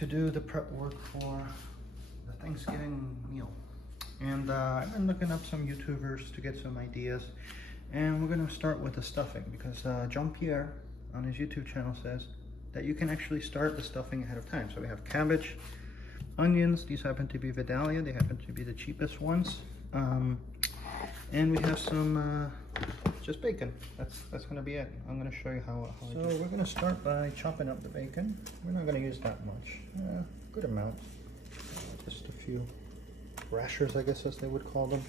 to do the prep work for the Thanksgiving meal. And I've been looking up some YouTubers to get some ideas. And we're gonna start with the stuffing because Pierre on his YouTube channel says that you can actually start the stuffing ahead of time. So we have cabbage, onions, these happen to be Vidalia, they happen to be the cheapest ones. And we have some just bacon. That's gonna be it. I'm gonna show you how I do it. We're gonna start by chopping up the bacon. We're not gonna use that much, good amount, just a few rashers, I guess, as they would call them.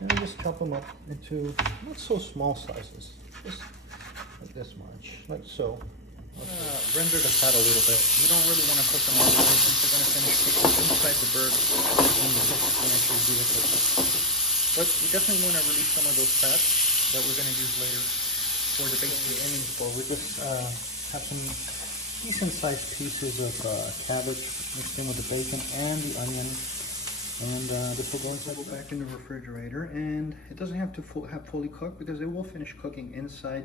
And we just chop them up into not so small sizes, just like this much, like so. Render the fat a little bit. You don't really want to cook them all the way since you're going to finish cooking inside the bird when you can actually do the cooking. But you definitely want to release some of those fats that we're going to use later for the basically endings bowl. We just have some decent sized pieces of cabbage mixed in with the bacon and the onion. And this will go back in the refrigerator, and it doesn't have to have fully cooked because it will finish cooking inside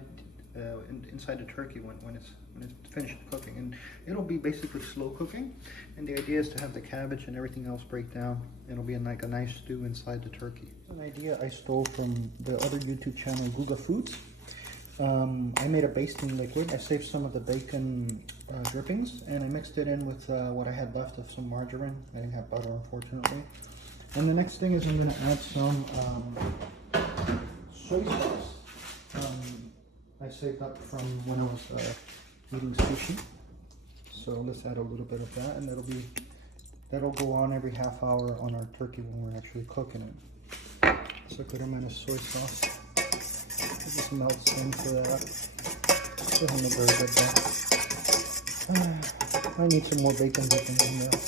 inside the turkey when it's finished cooking, and it'll be basically slow cooking. And the idea is to have the cabbage and everything else break down. It'll be like a nice stew inside the turkey. An idea I stole from the other YouTube channel, Guga Foods. I made a basting liquid. I saved some of the bacon drippings and I mixed it in with what I had left of some margarine. I didn't have butter, unfortunately. And the next thing is I'm going to add some soy sauce. I saved up from when I was eating sushi. So let's add a little bit of that, and that'll go on every half hour on our turkey when we're actually cooking it. So a good amount of soy sauce. It just melts into that. Still having a very good there. I need some more bacon drippings in there.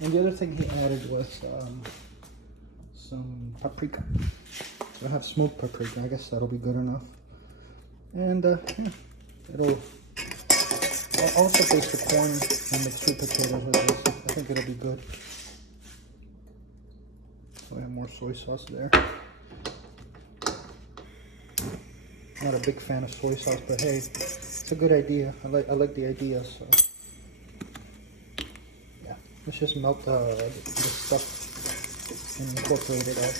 And the other thing he added was some paprika. So I have smoked paprika. I guess that'll be good enough. And yeah, I'll also taste the corn and the sweet potatoes with this. I think it'll be good. So I have more soy sauce there. Not a big fan of soy sauce, but hey, it's a good idea. I like the idea. So yeah, let's just melt the stuff and incorporate it out.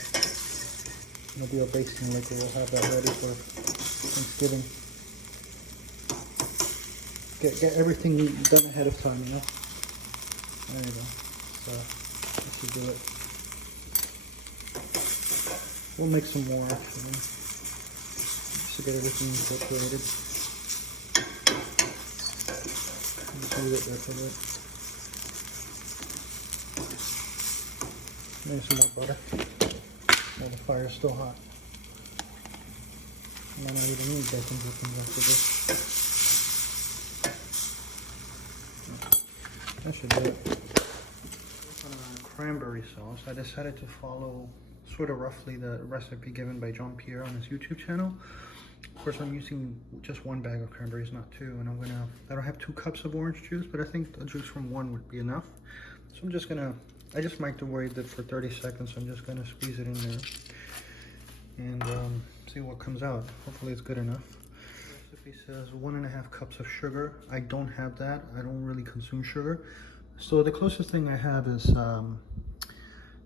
It'll be a basting liquid. We'll have that ready for Thanksgiving. Get everything done ahead of time, you know. There you go. So that should do it. We'll make some more actually, just to get everything incorporated. Just leave it there for a bit. Maybe some more butter. While the fire is still hot. I might not even need bacon drippings after this. That should do it. Cranberry sauce. I decided to follow sort of roughly the recipe given by Pierre on his YouTube channel. Of course, I'm using just one bag of cranberries, not two, and I don't have 2 cups of orange juice, but I think the juice from one would be enough. So I just microwaved it for 30 seconds, so I'm just gonna squeeze it in there and see what comes out. Hopefully it's good enough. The recipe says 1.5 cups of sugar. I don't have that. I don't really consume sugar. So the closest thing I have is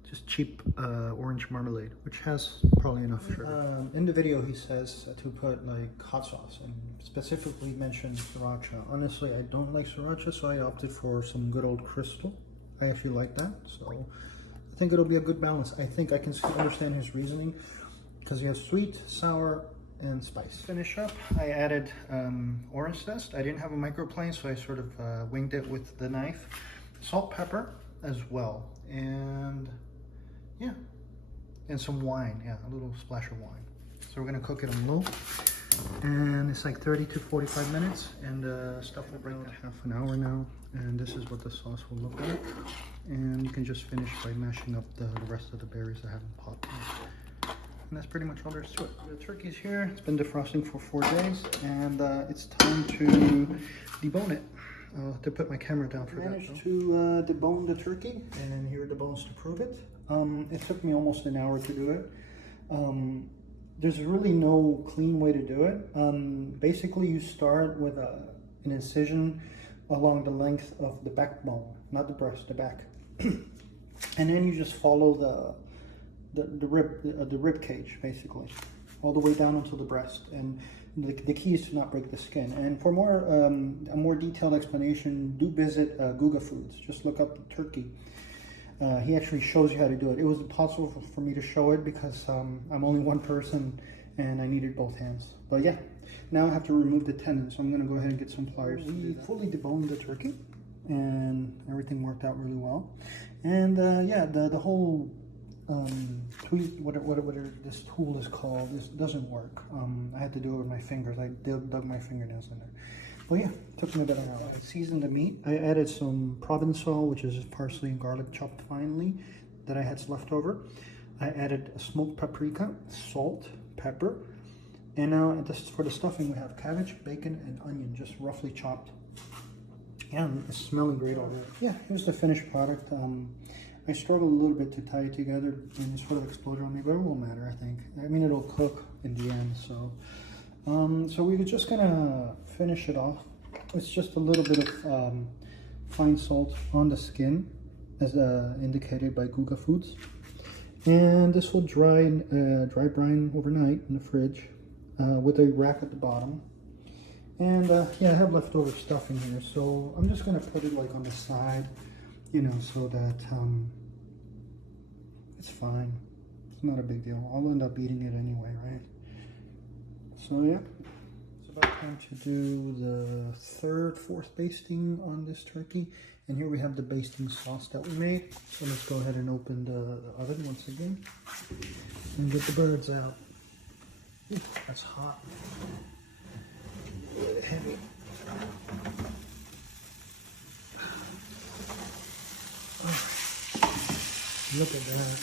just cheap orange marmalade, which has probably enough sugar. In the video he says to put like hot sauce and specifically mentioned sriracha. Honestly, I don't like sriracha, so I opted for some good old Crystal. I actually like that, so I think it'll be a good balance. I think I can understand his reasoning because he has sweet, sour, and spice. Finish up, I added orange zest. I didn't have a microplane, so I sort of winged it with the knife. Salt, pepper as well, and yeah, and some wine. Yeah, a little splash of wine. So we're gonna cook it on low, and it's like 30 to 45 minutes, and stuff will bring it half an hour now. And this is what the sauce will look like. And you can just finish by mashing up the rest of the berries that haven't popped yet. And that's pretty much all there is to it. The turkey's here. It's been defrosting for 4 days, and it's time to debone it. To put my camera down for that. I managed to debone the turkey, and here are the bones to prove it. It took me almost an hour to do it. There's really no clean way to do it. Basically, you start with an incision along the length of the backbone, not the breast, the back. And then you just follow the rib cage, basically, all the way down onto the breast. And the key is to not break the skin. And for a more detailed explanation, do visit Guga Foods. Just look up the turkey. He actually shows you how to do it. It was impossible for me to show it because I'm only one person and I needed both hands. But yeah, now I have to remove the tendon, so I'm going to go ahead and get some pliers. We fully deboned the turkey and everything worked out really well. And yeah, the whole whatever this tool is called, this doesn't work. I had to do it with my fingers. I dug my fingernails in there. But yeah, took me a bit of an hour. I seasoned the meat. I added some Provençal, which is parsley and garlic chopped finely that I had left over. I added a smoked paprika, salt, pepper, and now for the stuffing we have cabbage, bacon, and onion, just roughly chopped. And it's smelling great already. Yeah, here's the finished product. I struggled a little bit to tie it together and it sort of exploded on me, but it won't matter, I think. I mean, it'll cook in the end, so. So we're just gonna finish it off. It's just a little bit of fine salt on the skin, as indicated by Guga Foods. And this will dry brine overnight in the fridge with a rack at the bottom. And yeah, I have leftover stuffing here, so I'm just gonna put it like on the side, you know, so that it's fine. It's not a big deal. I'll end up eating it anyway, right? So yeah, it's about time to do the fourth basting on this turkey. And here we have the basting sauce that we made. So let's go ahead and open the oven once again and get the birds out. Ooh, that's hot. A little bit heavy. Oh, look at that.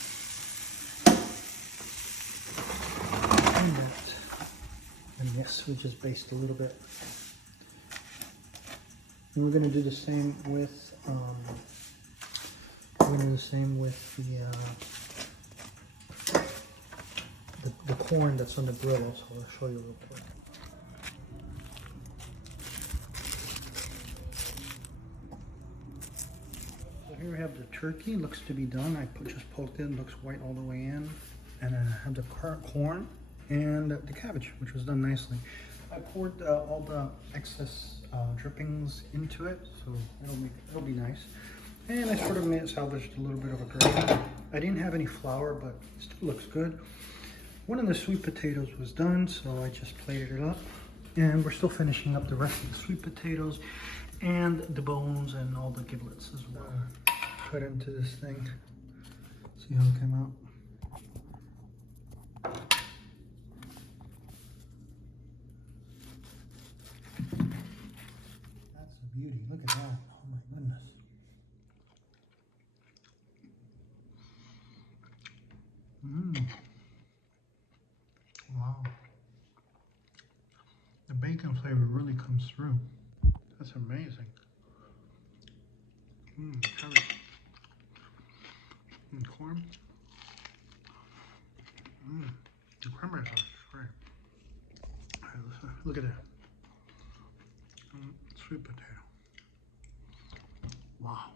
And yes, we just baste a little bit. And we're going to do the same with the corn that's on the grill. Also, I'll show you real quick. So here we have the turkey. Looks to be done. I just poked it. Looks white all the way in. And I have the corn and the cabbage, which was done nicely. I poured all the excess drippings into it, so it'll be nice. And I sort of salvaged a little bit of a gravy. I didn't have any flour, but it still looks good. One of the sweet potatoes was done, so I just plated it up. And we're still finishing up the rest of the sweet potatoes and the bones and all the giblets as well. Put into this thing. See how it came out. That's a beauty. Look at that. Oh my goodness. Wow. The bacon flavor really comes through. That's amazing. Cabbage. And corn. The cranberry sauce is great. Look at that. Sweet potato. Wow.